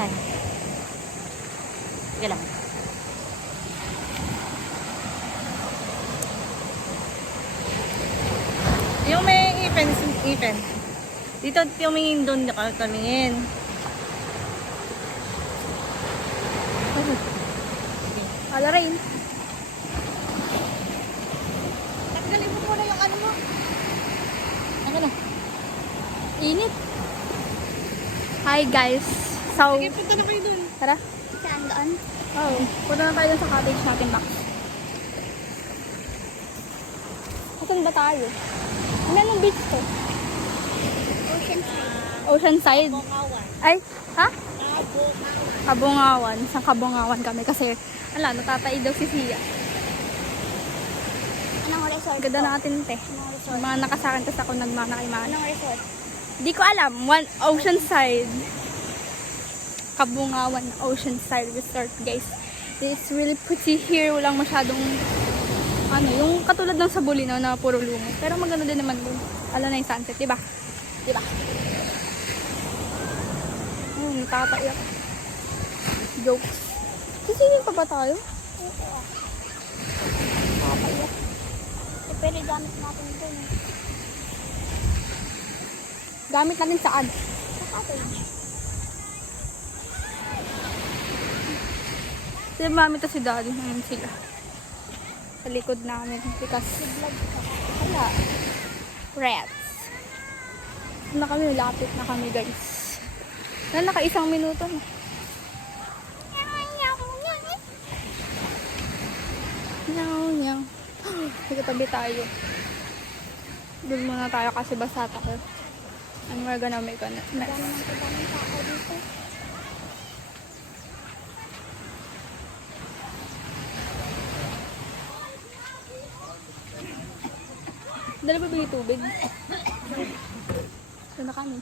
kailangan. Sige lang. Yung may ipin. Dito tumingin doon ka tumingin. Ala rin. Tanggalin mo muna yung ano mo. Ano na? Init. Hi guys. So, Sige, punta na kayo doon. tara. Saan doon? Oh, punta na tayo dun sa cottage natin, Max. Saan ba tayo? Ano anong beach to? Oceanside. Oceanside? Bungawan. Ay, ha? Bungawan. Kabungawan. Sa Kabungawan kami kasi, ala, natatay daw si Sia. Anong resort Ganda to? natin, te. Anong resort? Yung mga nakasakan kasi ako nagmana kay Mana. Anong resort? Di ko alam. Oceanside. Kabungawan Oceanside Resort, guys. It's really pretty here. Walang masyadong ano, yung katulad ng sa Bulinaw na puro lumot. Pero maganda din naman doon. Alam na yung sunset, diba? Diba? Oh, nakakaiyak. Jokes. Sisingin pa ba tayo? Nakakaiyak. Eh, pwede gamit natin ito. No? Gamit natin saan? Sa cottage. Sila mami to si daddy. Ngayon sila. Sa likod namin. Because, Vlog ka. wala. Rats. Na kami, lapit na kami, guys. Na naka-1 minuto na. Nyaw. Nagkatabi tayo. Doon muna tayo kasi basa tayo. And we're gonna make a mess. Dami ng daming tao dito. Dala ba yung tubig? Doon na kami.